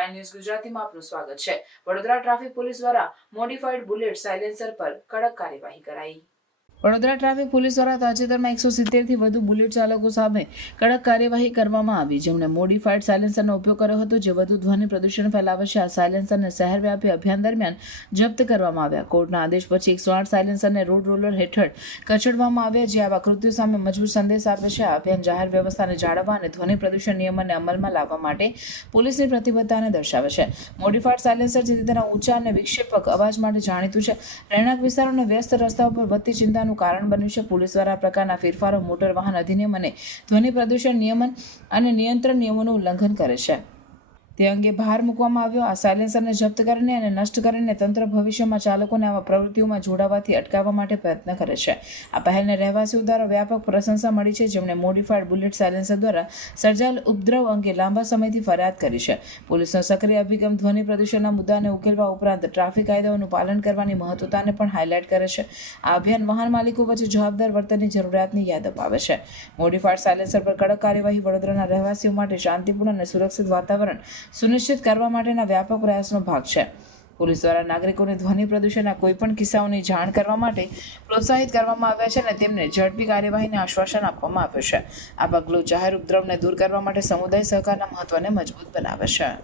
Nine news ગુજરાતીમાં આપનું સ્વાગત છે. વડોદરા ટ્રાફિક પોલીસ દ્વારા મોડિફાઈડ બુલેટ સાયલેન્સર પર કડક કાર્યવાહી કરાઈ. વડોદરા ટ્રાફિક પોલીસ દ્વારા તાજેતરમાં એકસો સિત્તેરથી વધુ બુલેટ ચાલકો સામે કડક કાર્યવાહી કરવામાં આવી. જેમણે મોડિફાઈડ સાયલેન્સરનો ઉપયોગ કર્યો હતો, જે વધુ ધ્વનિ પ્રદૂષણ ફેલાવે છે આ સાયલેન્સરને શહેરવ્યાપી અભિયાન દરમિયાન જપ્ત કરવામાં આવ્યા. કોર્ટના આદેશ પછી એકસો આઠ સાયલેન્સરને રોડ રોલર હેઠળ કચડવામાં આવ્યા, જે આવા કૃત્યો સામે મજબૂત સંદેશ આપે છે. આ અભિયાન જાહેર વ્યવસ્થાને જાળવવા અને ધ્વનિ પ્રદૂષણ નિયમનને અમલમાં લાવવા માટે પોલીસની પ્રતિબદ્ધતાને દર્શાવે છે. મોડિફાઈડ સાયલેન્સર જેથી તેના ઊંચા અને વિક્ષેપક અવાજ માટે જાણીતું છે. રહેણાંક વિસ્તારો અને વ્યસ્ત રસ્તાઓ પર વધતી ચિંતાનું કારણ બન્યું છે. પોલીસ દ્વારા પ્રકારના ફેરફારો મોટર વાહન અધિનિયમ અને ધ્વનિ પ્રદૂષણ નિયમન અને નિયંત્રણ નિયમોનું ઉલ્લંઘન કરે છે. તે અંગે ભાર મૂકવામાં આવ્યો. આ સાયલેન્સરને જપ્ત કરીને અને નષ્ટ કરીને તંત્ર ભવિષ્યમાં ચાલકોને આવા પ્રવૃત્તિઓમાં જોડાવાથી અટકાવવા માટે પ્રયત્ન કરે છે. આ પહેલને રહેવાસીઓ દ્વારા વ્યાપક પ્રશંસા મળી છે, જેમણે મોડિફાઈડ બુલેટ સાયલેન્સર દ્વારા સર્જાયેલ ઉપદ્રવ અંગે લાંબા સમયથી ફરિયાદ કરી છે. પોલીસનો સક્રિય અભિગમ ધ્વનિ પ્રદૂષણના મુદ્દાને ઉકેલવા ઉપરાંત ટ્રાફિક કાયદાઓનું પાલન કરવાની મહત્વતાને પણ હાઇલાઇટ કરે છે. આ અભિયાન વાહન માલિકો વચ્ચે જવાબદાર વર્તનની જરૂરિયાતની યાદ અપાવે છે. મોડિફાઈડ સાયલેન્સર પર કડક કાર્યવાહી વડોદરાના રહેવાસીઓ માટે શાંતિપૂર્ણ અને સુરક્ષિત વાતાવરણ સુનિશ્ચિત કરવા માટેના વ્યાપક પ્રયાસનો ભાગ છે. પોલીસ દ્વારા નાગરિકોને ધ્વનિ પ્રદૂષણના કોઈપણ કિસ્સાઓની જાણ કરવા માટે પ્રોત્સાહિત કરવામાં આવ્યા છે અને તેમને ઝડપી કાર્યવાહીને આશ્વાસન આપવામાં આવ્યું છે. આ પગલું જાહેર ઉપદ્રવને દૂર કરવા માટે સમુદાય સહકારના મહત્વને મજબૂત બનાવે છે.